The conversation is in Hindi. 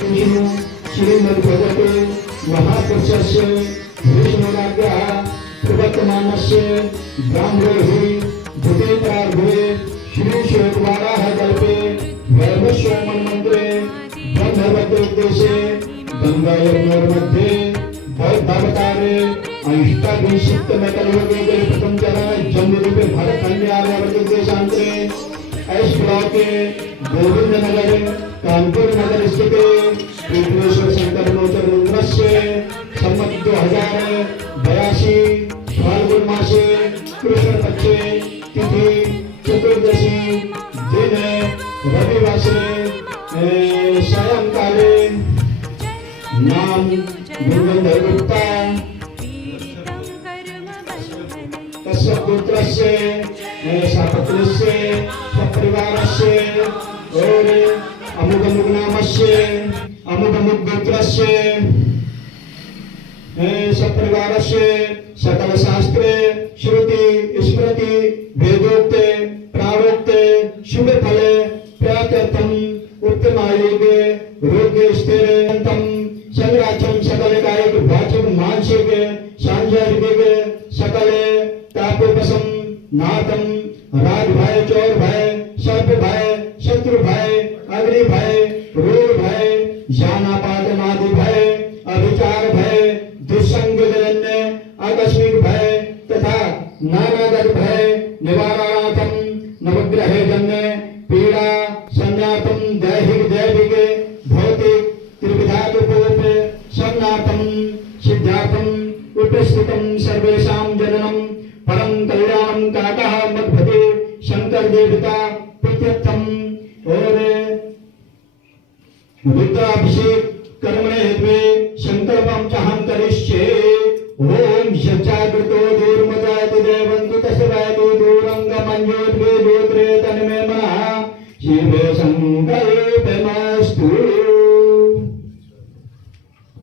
विष्णु श्रीमद्भगवते महापुरुषस्य विष्णुराज्ञा प्रवर्तमानस्य ब्राह्मणे भूतेत्रार्धे श्री श्वेतवाराह कल्पे वैवस्वमन मंत्रे ब्रह्मवद्देशे गंगायमुनोर्मध्ये बौद्धावतारे अष्टाविंशतितमे कलयुगे प्रथम जना जम्बूद्वीपे भारत खंडे देशांतरे एस ब्लॉक के गोविंद नगर कानपुर नगर स्थित विघ्नेश्वर शंकर गोचर मंदिरस्य सम्मत 2082 फाल्गुन मासे कृष्ण पक्षे तिथि चतुर्दशी दिन रविवासरे सायंकाले नाम गुरुवंदर गुप्ता तस्य पुत्रस्य सपत्नस्य सपरिवारस्य और अमुक अमुक नामस्य अमुक अमुक गोत्रस्य सपरिवारस्य सकल शास्त्रे श्रुति स्मृति वेदोक्ते प्रावोक्ते शुभ फले प्राप्त्यर्थम उत्तमायुगे रोगे स्थिरंतम संग्राचम सकल कायिक वाचिक मानसिक सांसारिक सकल तापोपसम नाथम राज भय चोर भय सर्प भय शत्रु भय अग्नि भय रोग भय जानापातनादि भय अभिचार भय दुस्संग जन्य आकस्मिक भय तथा नानागत भय निवारणार्थम नवग्रह जन्य पीड़ा संज्ञातम दैहिक दैविक भौतिक त्रिविधातुपोप संज्ञातम सिद्धार्थम उपस्थितम सर्वेषां जननम परम कल्याणम काकः मद्भते शंकर देवता प्रीत्यर्थम और रुद्राभिषेक कर्मणे हेतवे संकल्पं चाहं करिष्ये ओम यज्ञाकृतो दूरमजाति देवन्तु तस्वायतु दूरंगमन्योद्वे दूत्रे तन्मे मनः शिवे संकल्पमस्तु।